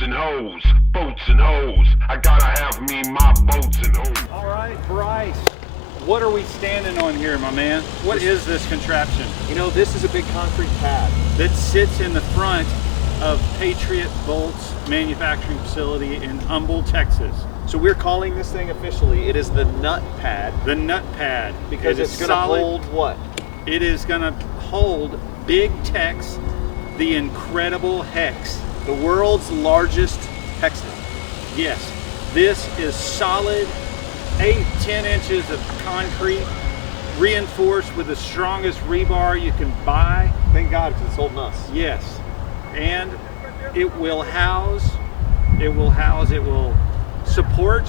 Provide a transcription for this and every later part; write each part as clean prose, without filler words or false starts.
boats and hoes, boats and hoes. I gotta have me my boats and hoes. All right, Bryce, what are we standing on here, my man? What is this contraption? You know, this is a big concrete pad that sits in the front of Patriot Bolts manufacturing facility in Humble, Texas. So we're calling this thing officially, it is the nut pad. The nut pad. Because it's going to hold what? It is going to hold Big Tex, the Incredible Hex. The world's largest hex nut. Yes, this is solid 8-10 inches of concrete, reinforced with the strongest rebar you can buy. Thank God, because it's holding us. Yes, and it will support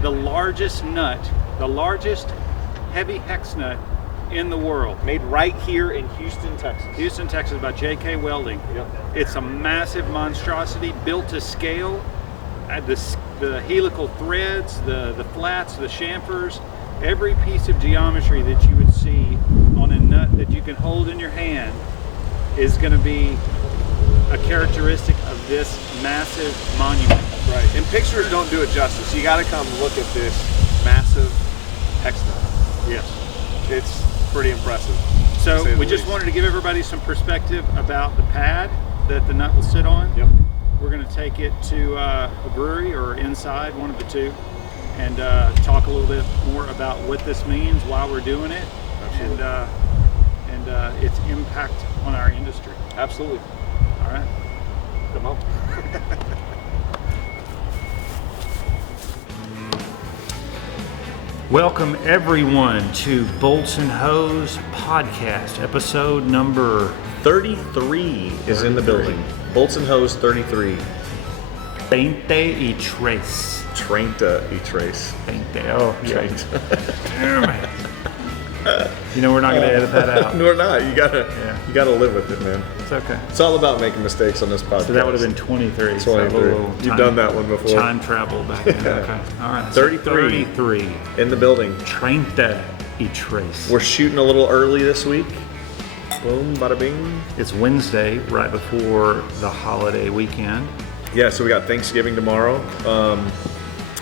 the largest nut, the largest heavy hex nut in the world. Made right here in Houston, Texas. Houston, Texas by J.K. Welding. Yep. It's a massive monstrosity built to scale. The helical threads, the flats, the chamfers, every piece of geometry that you would see on a nut that you can hold in your hand is going to be a characteristic of this massive monument. Right, and pictures don't do it justice. You got to come look at this massive hex nut. Yes. It's pretty impressive. So we just wanted to give everybody some perspective about the pad that the nut will sit on. Yep. We're going to take it to a brewery or inside, one of the two, and talk a little bit more about what this means, why we're doing it, and its impact on our industry. Absolutely. All right. Come on. Welcome everyone to Bolts and Hose podcast, episode number 33 is in the building. Bolts and Hose 33. 23. 30 y tres. 20. Oh, damn it. You know we're not going to edit that out. No, we're not. You gotta live with it, man. It's okay. It's all about making mistakes on this podcast. So that would have been 23. 23. So You've done that one before. Time travel back then. Okay. All right. 33. 33. In the building. 30 y tres. We're shooting a little early this week. Boom, bada bing. It's Wednesday, right before the holiday weekend. Yeah, so we got Thanksgiving tomorrow.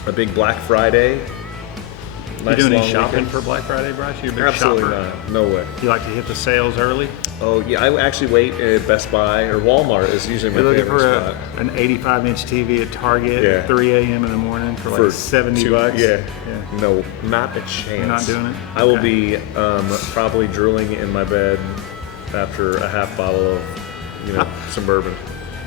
A big Black Friday. You do any shopping for Black Friday, Bryce? You a big Absolutely shopper? not. No way. You like to hit the sales early? Oh, yeah. I actually wait at Best Buy or Walmart is usually my You're favorite looking spot. for an 85-inch TV at Target at 3 a.m. in the morning for like $70? Yeah. No, not a chance. You're not doing it? I will be probably drooling in my bed after a half bottle of, some bourbon.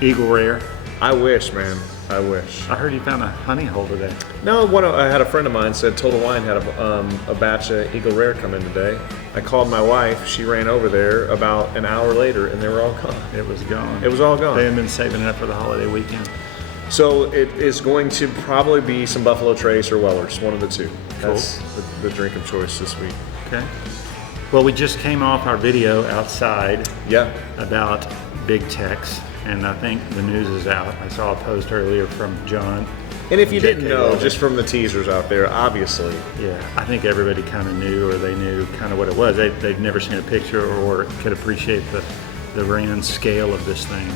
Eagle Rare. I wish, man. I wish. I heard you found a honey hole today. No, I had a friend of mine said Total Wine had a batch of Eagle Rare come in today. I called my wife. She ran over there about an hour later, and they were all gone. It was gone. It was all gone. They had been saving it up for the holiday weekend. So it is going to probably be some Buffalo Trace or Weller's, one of the two. Cool. That's the drink of choice this week. Okay. Well, we just came off our video outside about Big Tex, and I think the news is out. I saw a post earlier from John. And if you didn't know, Welding. just from the teasers out there, obviously. Yeah, I think everybody kind of knew, or they knew kind of what it was. They've never seen a picture or could appreciate the grand scale of this thing.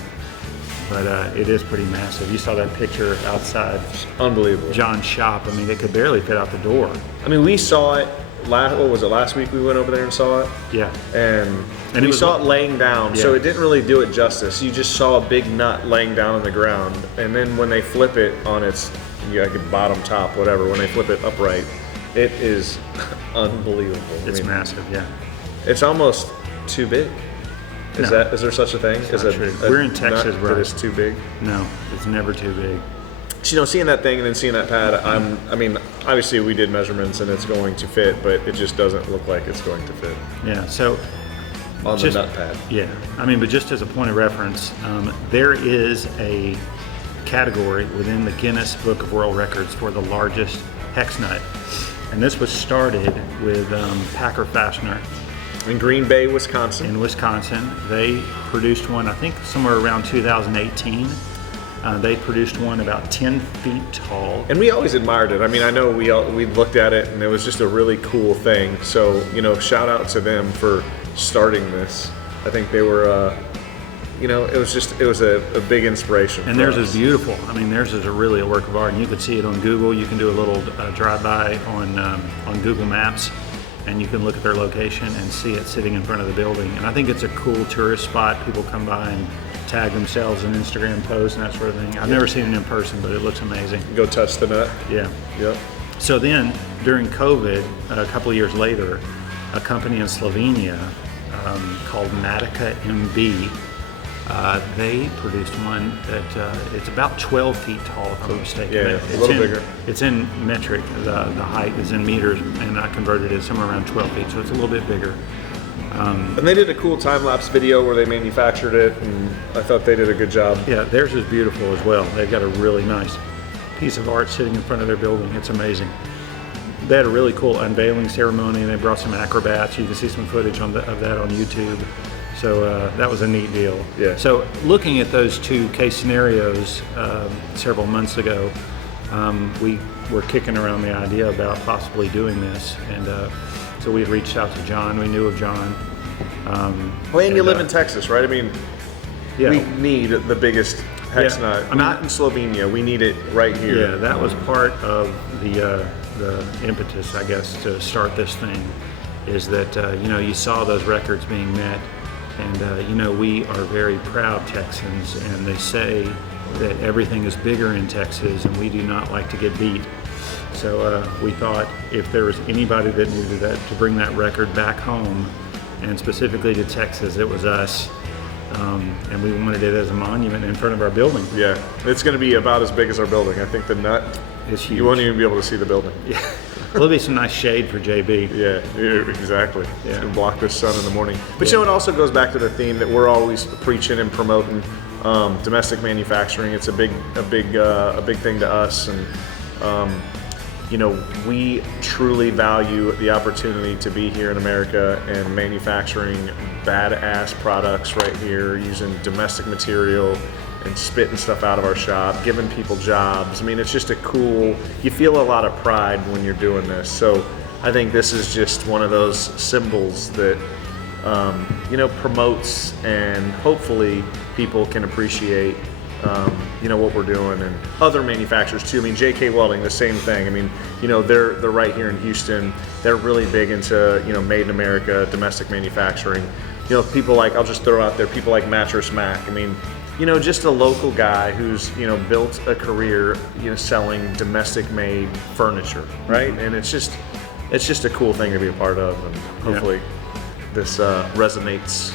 But it is pretty massive. You saw that picture outside Unbelievable. John's shop. I mean, it could barely fit out the door. I mean, we saw it, last week we went over there and saw it? Yeah. And it we was saw it laying down, so it didn't really do it justice. You just saw a big nut laying down on the ground, and then when they flip it on its bottom, top, whatever, when they flip it upright, it is unbelievable. It's massive, yeah. It's almost too big. Is there such a thing? It's not true. We're in Texas, bro. That is too big? No, it's never too big. So, seeing that thing and then seeing that pad, obviously we did measurements and it's going to fit, but it just doesn't look like it's going to fit. Yeah, so on the nut pad. Yeah, but just as a point of reference, there is a category within the Guinness Book of World Records for the largest hex nut, and this was started with Packer Fastener in Green Bay, Wisconsin. In Wisconsin, they produced one, I think, somewhere around 2018. They produced one about 10 feet tall. And we always admired it. I know we looked at it and it was just a really cool thing. So, shout out to them for starting this. I think they were it was a big inspiration. And theirs is beautiful. I mean, theirs is really a work of art, and you could see it on Google. You can do a little drive-by on Google Maps, and you can look at their location and see it sitting in front of the building. And I think it's a cool tourist spot. People come by and tag themselves in Instagram posts and that sort of thing. I've never seen it in person, but it looks amazing. Go touch the nut. Yeah. Yep. So then, during COVID, a couple of years later, a company in Slovenia called Matica MB, they produced one that it's about 12 feet tall, if I'm not mistaken. Yeah, It's a little in, bigger. It's in metric. The height is in meters, and I converted it somewhere around 12 feet, so it's a little bit bigger. And they did a cool time-lapse video where they manufactured it, and I thought they did a good job. Yeah, theirs is beautiful as well. They've got a really nice piece of art sitting in front of their building. It's amazing. They had a really cool unveiling ceremony, and they brought some acrobats. You can see some footage of that on YouTube. So that was a neat deal. Yeah. So looking at those two case scenarios several months ago, we were kicking around the idea about possibly doing this, and so we had reached out to John. We knew of John. Well, and you live in Texas, right? I mean, Yeah. we need the biggest hex Yeah. nut. I mean, Not in Slovenia. We need it right here. Yeah, that was part of the impetus, I guess, to start this thing. Is that you saw those records being met, and we are very proud Texans, and they say that everything is bigger in Texas, and we do not like to get beat. So we thought if there was anybody that needed that to bring that record back home, and specifically to Texas, it was us. And we wanted it as a monument in front of our building. Yeah, it's going to be about as big as our building. I think the nut, It's huge. you won't even be able to see the building. Yeah. There'll be some nice shade for JB. Yeah, exactly. It's Yeah. going to block the sun in the morning. But it also goes back to the theme that we're always preaching and promoting domestic manufacturing. It's a big thing to us, and we truly value the opportunity to be here in America and manufacturing badass products right here, using domestic material and spitting stuff out of our shop, giving people jobs. I mean, it's just you feel a lot of pride when you're doing this. So I think this is just one of those symbols that, promotes, and hopefully people can appreciate what we're doing, and other manufacturers too. I mean, JK Welding, the same thing. I mean, they're right here in Houston. They're really big into, made in America, domestic manufacturing. People like, I'll just throw out there, people like Mattress Mac. I mean, just a local guy who's, built a career, selling domestic made furniture, right? And it's just a cool thing to be a part of, and hopefully this resonates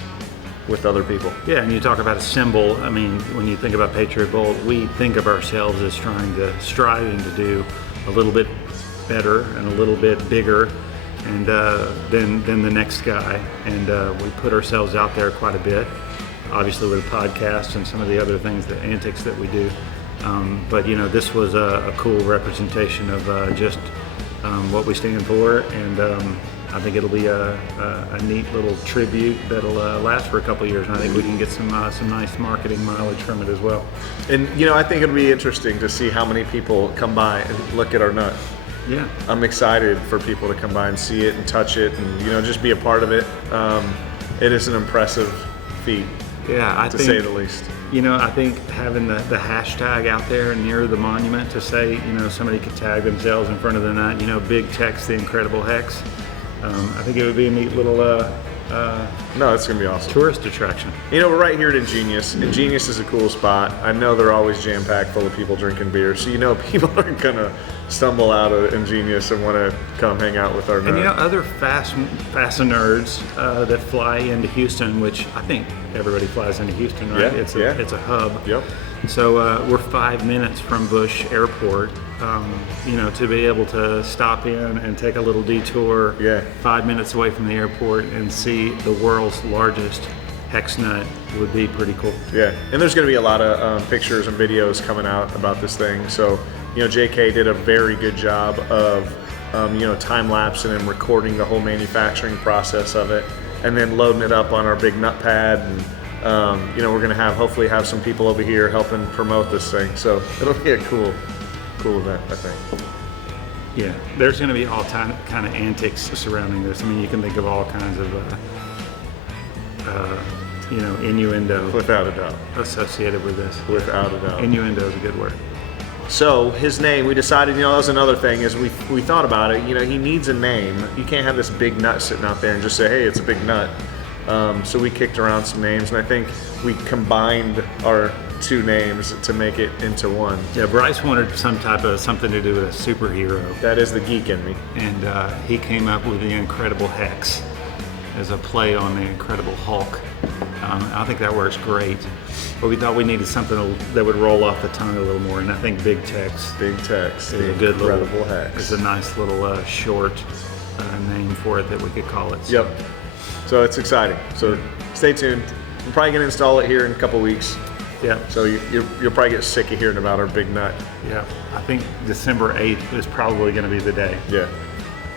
with other people. Yeah, and you talk about a symbol. I mean, when you think about Patriot Bolt, we think of ourselves as striving to do a little bit better and a little bit bigger, and than the next guy. And we put ourselves out there quite a bit, obviously with a podcast and some of the other things, the antics that we do. But this was a cool representation of just what we stand for, and I think it'll be a neat little tribute that'll last for a couple of years, and I think we can get some nice marketing mileage from it as well. And I think it'll be interesting to see how many people come by and look at our nut. Yeah, I'm excited for people to come by and see it and touch it, and just be a part of it. It is an impressive feat, yeah, to say the least. I think having the hashtag out there near the monument to say, somebody could tag themselves in front of the nut, big text, the Incredible Hex. I think it would be a neat little No, it's going to be awesome. tourist attraction. We're right here at Ingenious. Ingenious is a cool spot. I know they're always jam-packed full of people drinking beer, so people are going to stumble out of Ingenious and want to come hang out with our nut. And other fasteners that fly into Houston, which I think everybody flies into Houston, right? Yeah, It's a hub. Yep. So we're 5 minutes from Bush Airport. To be able to stop in and take a little detour, 5 minutes away from the airport, and see the world's largest hex nut would be pretty cool. Yeah, and there's going to be a lot of pictures and videos coming out about this thing. So, JK did a very good job of, time-lapsing and recording the whole manufacturing process of it, and then loading it up on our big nut pad. And, we're going to hopefully have some people over here helping promote this thing. So it'll be a cool event, I think. Yeah, there's going to be all kind of antics surrounding this. I mean, you can think of all kinds of innuendo Without a doubt. associated with this. Without a doubt. Innuendo is a good word. So his name, we decided, that was another thing, is we thought about it. He needs a name. You can't have this big nut sitting out there and just say, hey, it's a big nut. So we kicked around some names, and I think we combined our two names to make it into one. Yeah, Bryce wanted something to do with a superhero, That is the geek in me. and he came up with the Incredible Hex as a play on the Incredible Hulk. I think that works great, but we thought we needed something that would roll off the tongue a little more, and I think Big Tex Big Tex, is the a good Incredible little Hex. It's a nice little short name for it that we could call it. Yep. So it's exciting. So stay tuned. We're probably going to install it here in a couple weeks. Yeah. So you'll probably get sick of hearing about our big nut. Yeah. I think December 8th is probably going to be the day. Yeah.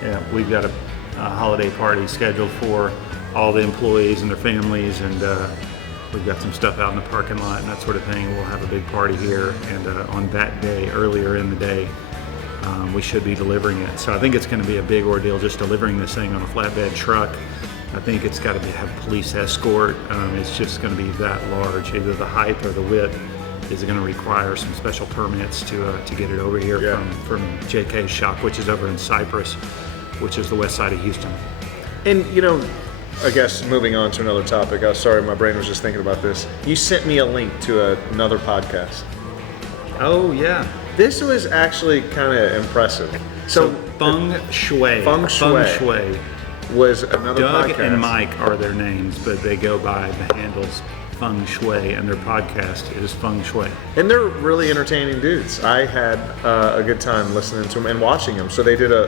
Yeah. We've got a holiday party scheduled for all the employees and their families, and we've got some stuff out in the parking lot and that sort of thing. We'll have a big party here, and on that day, earlier in the day, we should be delivering it. So I think it's going to be a big ordeal just delivering this thing on a flatbed truck. I think it's got to have police escort. It's just going to be that large. Either the height or the width is going to require some special permits to get it over here from JK's shop, which is over in Cypress, which is the west side of Houston. And I guess moving on to another topic. I'm sorry, my brain was just thinking about this. You sent me a link to another podcast. Oh yeah. This was actually kind of impressive. So Feng Shui. Feng Shui was another Doug podcast. and Mike are their names, but they go by the handles Feng Shui, and their podcast is Feng Shui. And they're really entertaining dudes. I had a good time listening to them and watching them. So they did a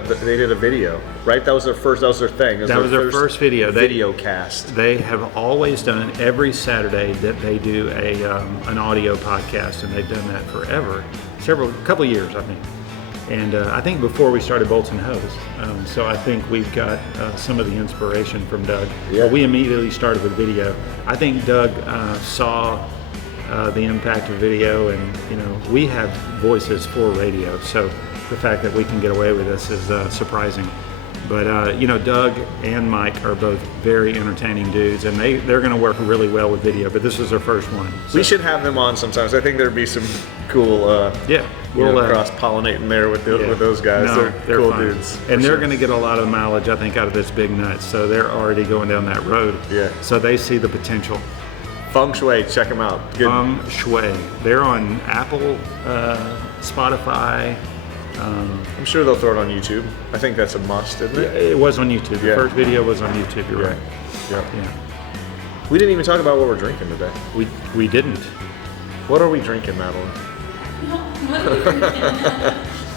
video, right? That was their thing. That was their first video. Video cast. They have always done every Saturday that they do an audio podcast, and they've done that forever, couple years, I think. And I think before we started Bolts and Hose. So I think we've got some of the inspiration from Doug. Yeah. But we immediately started with video. I think Doug saw the impact of video, and we have voices for radio. So the fact that we can get away with this is surprising. But Doug and Mike are both very entertaining dudes, and they're going to work really well with video. But this is their first one. So. We should have them on sometimes. I think there'd be some cool we'll cross-pollinating there with those guys. No, they're cool fun. dudes. And they're going to get a lot of mileage, I think, out of this big nut. So they're already going down that road. Yeah. So they see the potential. Feng Shui, check them out. Good. Feng Shui. They're on Apple, Spotify. I'm sure they'll throw it on YouTube. I think that's a must, isn't it? It was on YouTube. The Yeah. first video was on YouTube. You're right. Yeah. Yeah. We didn't even talk about what we're drinking today. We didn't. What are we drinking, Madeline?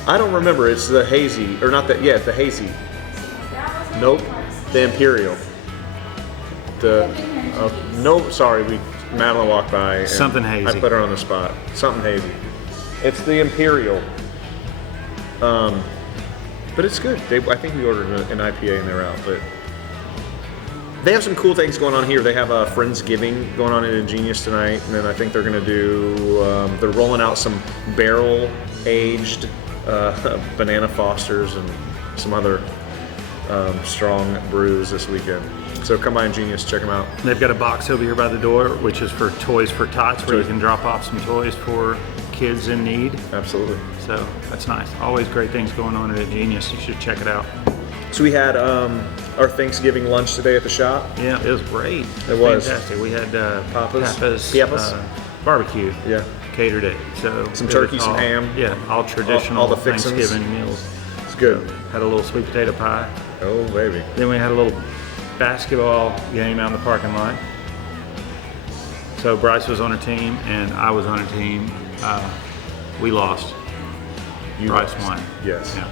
I don't remember. It's the hazy, or not that? Yeah, it's the hazy. Nope, the Imperial. Sorry, Madeline walked by. And Something hazy. I put her on the spot. Something hazy. It's the Imperial. But it's good. I think we ordered an IPA and they're out. But they have some cool things going on here. They have a Friendsgiving going on in Ingenious tonight, and then I think they're going to do. They're rolling out some barrel-aged Banana Fosters and some other strong brews this weekend. So come by Ingenious, check them out. They've got a box over here by the door, which is for Toys for Tots, where you can drop off some toys for kids in need. Absolutely. So that's nice. Always great things going on at Genius. You should check it out. So we had our Thanksgiving lunch today at the shop. Yeah, it was great. It was fantastic. We had Papas? barbecue. Yeah. Catered it. So Some it turkey, was some all- ham. Yeah, all traditional all the fixins. Thanksgiving meals. It's good. Had a little sweet potato pie. Oh, baby. Then we had a little basketball game out in the parking lot. So Bryce was on a team and I was on a team. We lost. Bryce won. Yes. Yeah.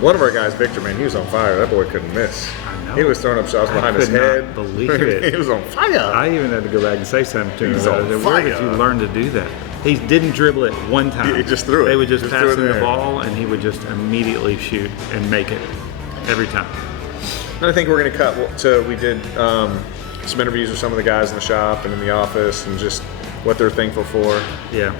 One of our guys, Victor, man, he was on fire. That boy couldn't miss. I know. He was throwing up shots behind his could not head. believe it. He was on fire. I even had to go back and say something to him. He's about on it. Where did fire. you learn to do that? He didn't dribble it one time. He just threw it. They would just Just pass threw it him in the there. ball, and he would just immediately shoot and make it every time. And I think we're going to cut to, we did some interviews with some of the guys in the shop and in the office and just what they're thankful for. Yeah,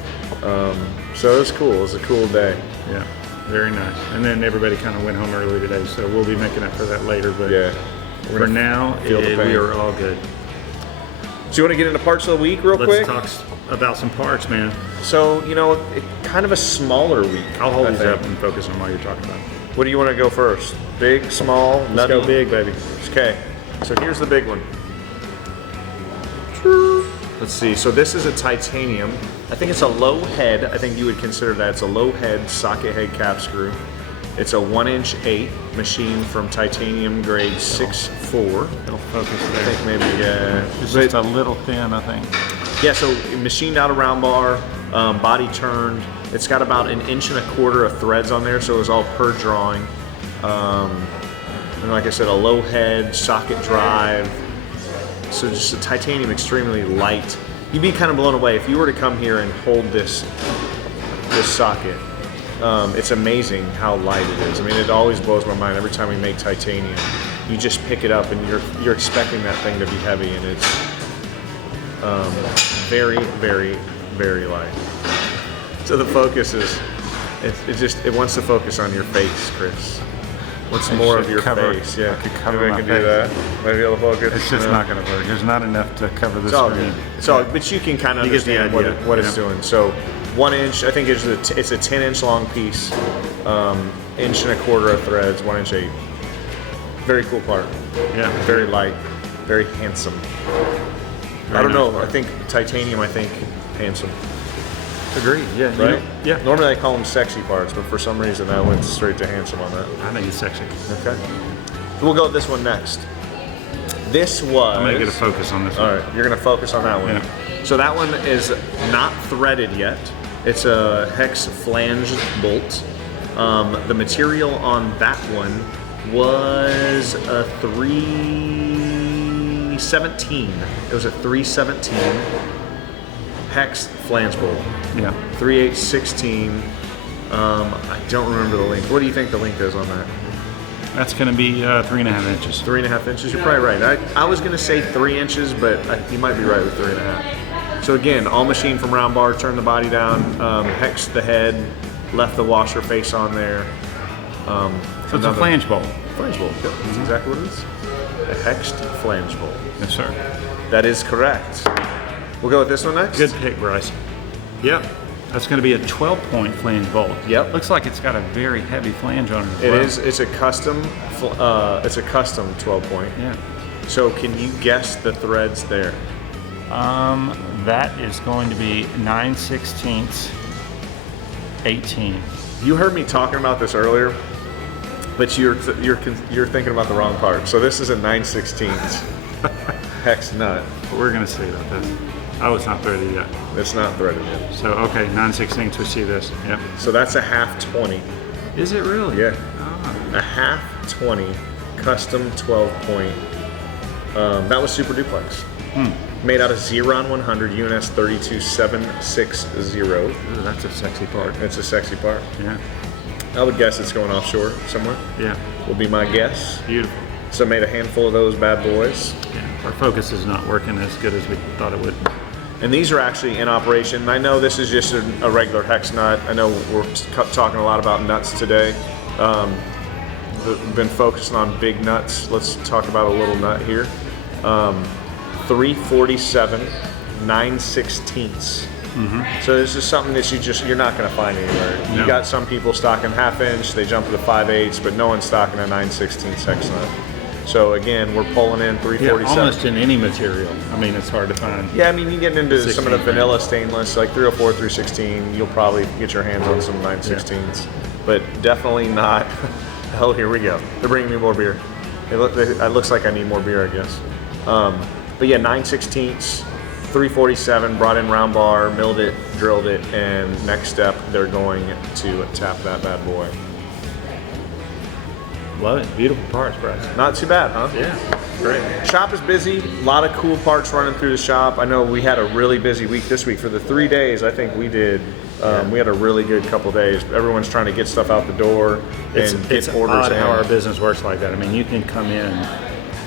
So it was cool. It was a cool day. yeah, very nice. And then everybody kind of went home early today, so we'll be making up for that later. But Yeah. for now, feel the pain. we are all good. So you want to get into parts of the week real quick? Let's talk about some parts, man. So, kind of a smaller week. I'll hold I these think. up and focus on what you're talking about. What do you want to go first? Big, small, Let's nutty? go big, baby. Okay, so here's the big one. Let's see, so this is a titanium. I think it's a low head. I think you would consider that. It's a low head socket head cap screw. It's a 1" 8 machine from titanium grade 6.4. It'll focus I there. think maybe, It's just a little thin, I think. yeah, so machined out a round bar, body turned. It's got about 1.25 inches of threads on there, so it was all per drawing. And like I said, a low head, socket drive. So just a titanium, extremely light. You'd be kind of blown away if you were to come here and hold this socket. It's amazing how light it is. I mean, it always blows my mind every time we make titanium. You just pick it up and you're expecting that thing to be heavy, and it's very, very, very light. So the focus is, it wants to focus on your face, Chris. What's more of your face? Yeah, I could cover maybe I my can do face. that. Maybe it'll focus. It's just not going to work. There's not enough to cover the It's all screen. good. It's all, but you can kind of You get the understand idea, what it's yeah. doing. So 1 inch, I think it's a 10-inch long piece, 1.25 inches of threads, 1" 8. Very cool part. Yeah. Very light, very handsome. I don't nice know. part. I think titanium. I think handsome. Agreed. Yeah. Right? Yeah. Normally I call them sexy parts, but for some reason I went straight to handsome on that. I think it's sexy. Okay. We'll go with this one next. This was. I'm going to get a focus on this one. All right, you're gonna focus on that one. Yeah. So that one is not threaded yet. It's a hex flange bolt. The material on that one was a 317. It was a 317 hex flange bolt. Yeah. 3816. I don't remember the length. What do you think the length is on that? That's going to be 3.5 inches. 3.5 inches. You're probably right. I was gonna say 3 inches, but you might be right with 3.5. So again, all machined from round bar. Turn the body down, hexed the head, left the washer face on there. So it's a flange bolt. Flange bolt. Yep, that's exactly what it is. A hexed flange bolt. Yes, sir. That is correct. We'll go with this one next. Good pick, Bryce. Yep. That's going to be a 12-point flange bolt. Yep. Looks like it's got a very heavy flange on it as It well. is. It's a custom. It's a custom 12-point. Yeah. So can you guess the threads there? That is going to be 9/16, 18. You heard me talking about this earlier, but you're thinking about the wrong part. So this is a 9/16 hex nut. We're going to see about this. Oh, it's not threaded yet. It's not threaded yet. So, okay, 9/16, we see this. Yep. So that's a half 20. Is it really? Yeah. Ah. A half 20 custom 12-point. That was Super Duplex. Made out of Xeron 100 UNS 32760. Ooh, that's a sexy part. It's a sexy part. Yeah. I would guess it's going offshore somewhere. Yeah. Will be my guess. Beautiful. So made a handful of those bad boys. Yeah. Our focus is not working as good as we thought it would. And these are actually in operation. I know this is just a regular hex nut. I know we're talking a lot about nuts today. We've been focusing on big nuts. Let's talk about a little nut here. 347 9/16. So this is something that you're not going to find anywhere. You No. got some people stocking half inch, they jump to the 5/8, but no one's stocking a 9/16 hex nut. So again, we're pulling in 347. Yeah, almost in any material. I mean, it's hard to find. Yeah, I mean, you get into some of the 16 vanilla stainless, like 304, 316, you'll probably get your hands on some 9/16s, but definitely not. Oh, here we go. They're bringing me more beer. It looks like I need more beer, I guess. But yeah, 9/16, 347, brought in round bar, milled it, drilled it, and next step, they're going to tap that bad boy. Love it. Beautiful parts, Bryce. Not too bad, huh? Yeah. Great. Shop is busy. A lot of cool parts running through the shop. I know we had a really busy week this week. For the 3 days, I think we did. We had a really good couple days. Everyone's trying to get stuff out the door and It's get orders odd in. how our business works like that. I mean, you can come in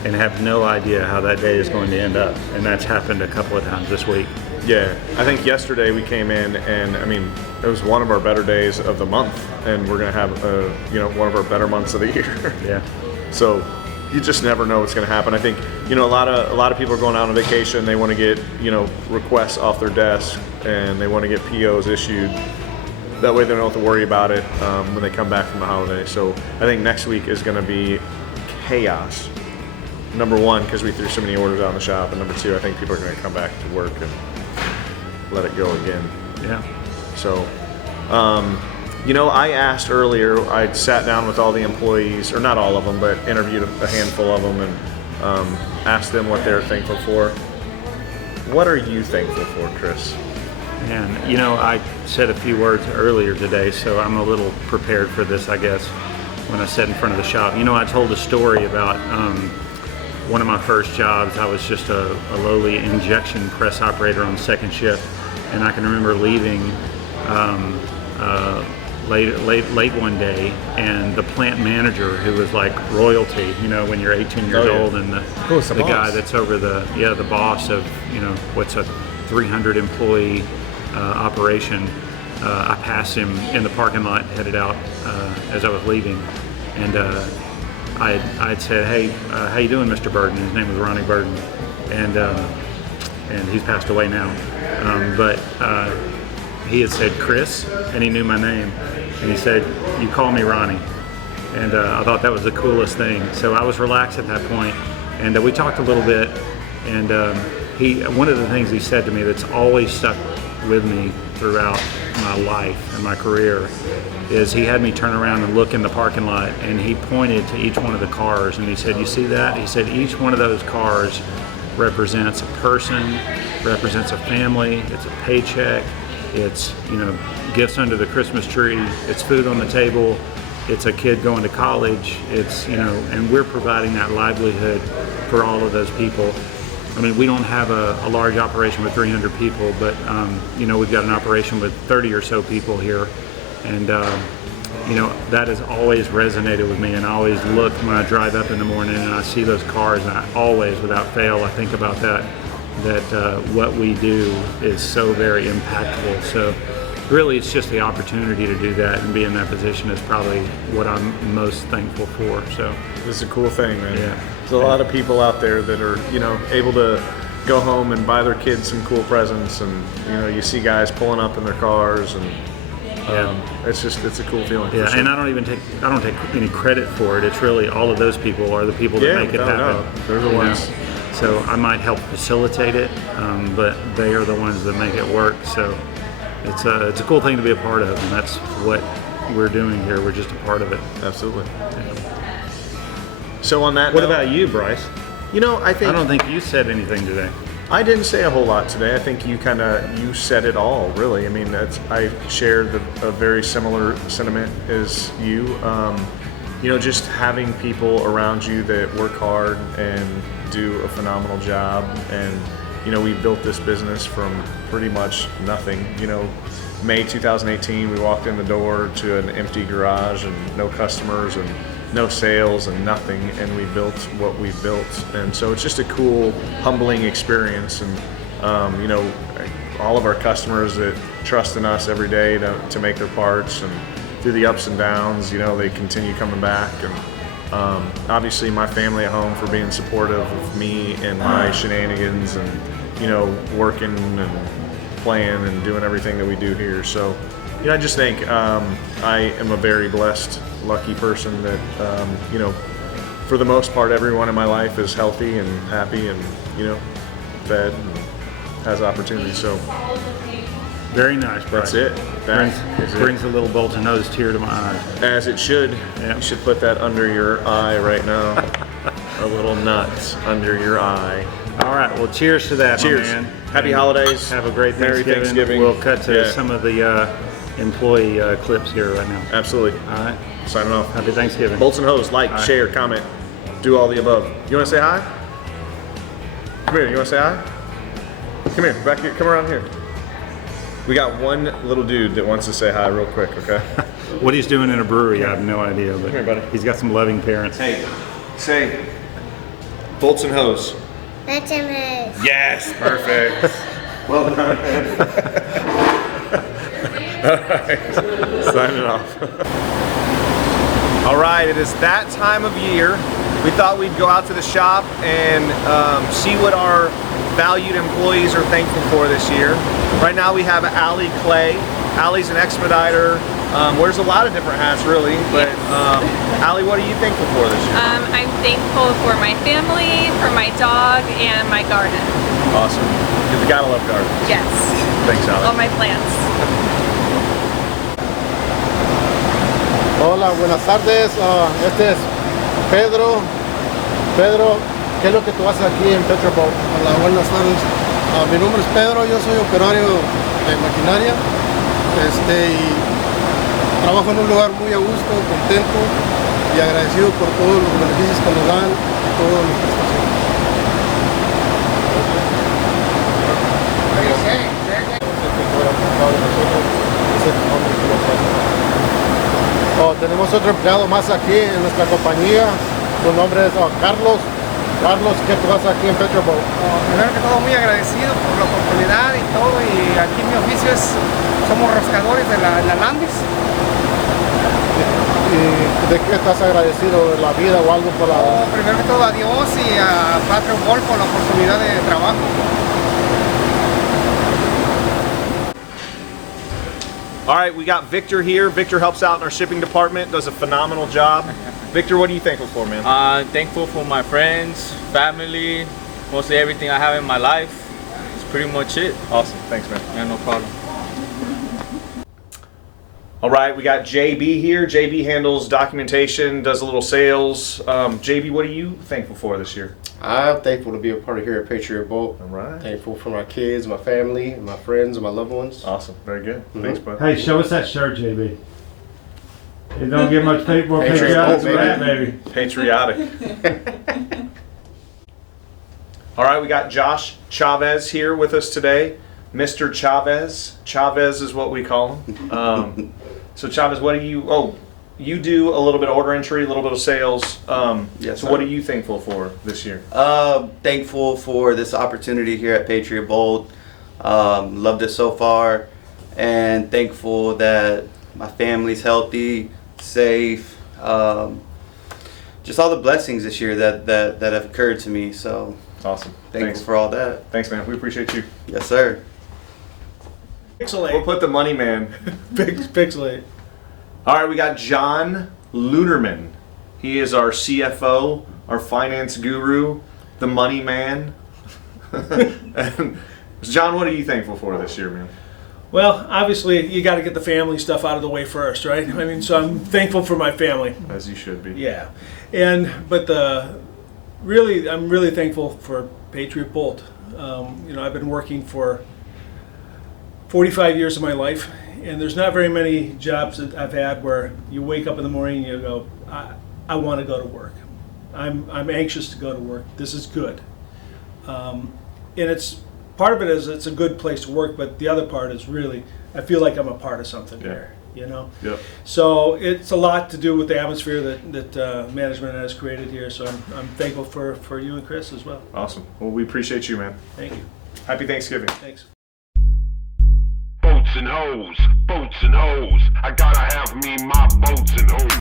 and have no idea how that day is going to end up, and that's happened a couple of times this week. Yeah, I think yesterday we came in, and I mean, it was one of our better days of the month, and we're gonna have one of our better months of the year. Yeah. So you just never know what's going to happen. I think, you know, a lot of people are going out on vacation. They want to get, you know, requests off their desk, and they want to get POs issued. That way they don't have to worry about it when they come back from the holiday. So I think next week is going to be chaos. Number one, because we threw so many orders out in the shop, and number two, I think people are going to come back to work and let it go again. Yeah. So, you know, I asked earlier, I sat down with all the employees, or not all of them, but interviewed a handful of them and asked them what they're thankful for. What are you thankful for, Kris? And, you know, I said a few words earlier today, so I'm a little prepared for this, I guess, when I sat in front of the shop. You know, I told a story about one of my first jobs. I was just a lowly injection press operator on second shift, and I can remember leaving late one day, and the plant manager, who was like royalty, you know, when you're 18 years old, and the guy that's over the boss of, you know, what's a 300 employee operation, I passed him in the parking lot headed out as I was leaving, and I had said, hey, how you doing, Mr. Burden? His name was Ronnie Burden, and he's passed away now, but he had said Kris, and he knew my name, and he said, you call me Ronnie, and I thought that was the coolest thing. So I was relaxed at that point, and we talked a little bit, and one of the things he said to me that's always stuck with me throughout my life and my career is he had me turn around and look in the parking lot, and he pointed to each one of the cars, and he said, you see that? He said, each one of those cars represents a person, represents a family, it's a paycheck, it's, you know, gifts under the Christmas tree, it's food on the table, it's a kid going to college, it's, you know, and we're providing that livelihood for all of those people. I mean, we don't have a large operation with 300 people, but, you know, we've got an operation with 30 or so people here. And, you know, that has always resonated with me. And I always look when I drive up in the morning and I see those cars, and I always, without fail, I think about that what we do is so very impactful. So really, it's just the opportunity to do that and be in that position is probably what I'm most thankful for. So It's a cool thing, man. Yeah. There's a lot of people out there that are, you know, able to go home and buy their kids some cool presents, and, you know, you see guys pulling up in their cars, and it's a cool feeling. Yeah, for sure. and I don't take any credit for it. It's really all of those people are the people that make it happen. No. They're the ones. So I might help facilitate it, but they are the ones that make it work. So it's a cool thing to be a part of, and that's what we're doing here. We're just a part of it. Absolutely. So on that What note, about you, Bryce? you know, I don't think you said anything today. I didn't say a whole lot today. I think you said it all, really. I mean, I shared a very similar sentiment as you. You know, just having people around you that work hard and do a phenomenal job. And, you know, we built this business from pretty much nothing. You know, May 2018, we walked in the door to an empty garage and no customers and no sales and nothing, and we built what we built. And so it's just a cool, humbling experience. And you know, all of our customers that trust in us every day to make their parts, and through the ups and downs, you know, they continue coming back. And obviously my family at home for being supportive of me and my shenanigans, and, you know, working and playing and doing everything that we do here. So, you know, I just think I am a very blessed, lucky person that, you know, for the most part, everyone in my life is healthy and happy and, you know, fed and has opportunities. So Very nice, Bryce. that's it. Brings a little Bolton-nose tear to my eyes. As it should. Yeah. You should put that under your eye right now. A little nut under your eye. All right, well, cheers to that, Cheers. my man. Happy And holidays. Have a great Merry Thanksgiving. We'll cut to Yeah. some of the employee clips here right now. Absolutely. All right. Signing off. Happy Thanksgiving. Bolts and hose, like, Aye. share, comment, do all the above. You want to say hi? Come here. You want to say hi? Come here. Back here. Come around here. We got one little dude that wants to say hi real quick, okay? What he's doing in a brewery, I have no idea, but here, buddy. he's got some loving parents. Hey, say bolts and hose. That's a mess. Yes, perfect. Well done. All right, signing off. All right, it is that time of year we thought we'd go out to the shop and see what our valued employees are thankful for this year. Right now we have Allie Clay. Allie's an expediter, wears a lot of different hats really, but Allie, what are you thankful for this year? I'm thankful for my family, for my dog, and my garden. Awesome. You gotta love gardens. Yes. Thanks, Allie. All my plants. Hola, buenas tardes. Este es Pedro. Pedro, ¿qué es lo que tú haces aquí en Patriot? Hola, buenas tardes. Mi nombre es Pedro, yo soy operario de maquinaria. Y trabajo en un lugar muy a gusto, contento y agradecido por todos los beneficios que nos dan y todas las prestaciones. Tenemos otro empleado más aquí en nuestra compañía. Su nombre es Carlos. Carlos, ¿qué tú haces aquí en Patriot? Primero que todo, muy agradecido por la oportunidad y todo, y aquí mi oficio somos roscadores de la Landis. ¿Y de qué estás agradecido? ¿De la vida o algo por la...? Primero que todo a Dios y a Patriot por la oportunidad de trabajo. All right, we got Victor here. Victor helps out in our shipping department, does a phenomenal job. Victor, what are you thankful for, man? Thankful for my friends, family, mostly everything I have in my life. It's pretty much it. Awesome, thanks, man. Yeah, no problem. All right, we got JB here. JB handles documentation, does a little sales. JB, what are you thankful for this year? I'm thankful to be a part of here at Patriot Bolt. All right. Thankful for my kids, my family, my friends, and my loved ones. Awesome, very good. Thanks, bud. Hey, show us that shirt, JB. It don't get much more Patriot patriotic than Bolt, that, baby. Patriotic. All right, we got Josh Chavez here with us today. Mr. Chavez. Chavez is what we call him. So Chavez, what do you, you do a little bit of order entry, a little bit of sales. Yes, so sir. what are you thankful for this year? Thankful for this opportunity here at Patriot Bolt. Loved it so far, and thankful that my family's healthy, safe. Just all the blessings this year that have occurred to me. So Awesome. thankful Thanks for all that. Thanks, man. We appreciate you. Yes, sir. We'll put the money man. Pixelate. All right, we got John Lunerman. He is our CFO, our finance guru, the money man. And John, what are you thankful for this year, man? Well, obviously, you got to get the family stuff out of the way first, right? I mean, so I'm thankful for my family. As you should be. Yeah, but I'm really thankful for Patriot Bolt. I've been working for 45 years of my life, and there's not very many jobs that I've had where you wake up in the morning and you go, I want to go to work. I'm anxious to go to work. This is good. And it's part of it is it's a good place to work, but the other part is really I feel like I'm a part of something here. Yep. So it's a lot to do with the atmosphere that management has created here. So I'm thankful for you and Kris as well. Awesome. Well, we appreciate you, man. Thank you. Happy Thanksgiving. Thanks. Boats and hoes, I gotta have me my boats and hoes.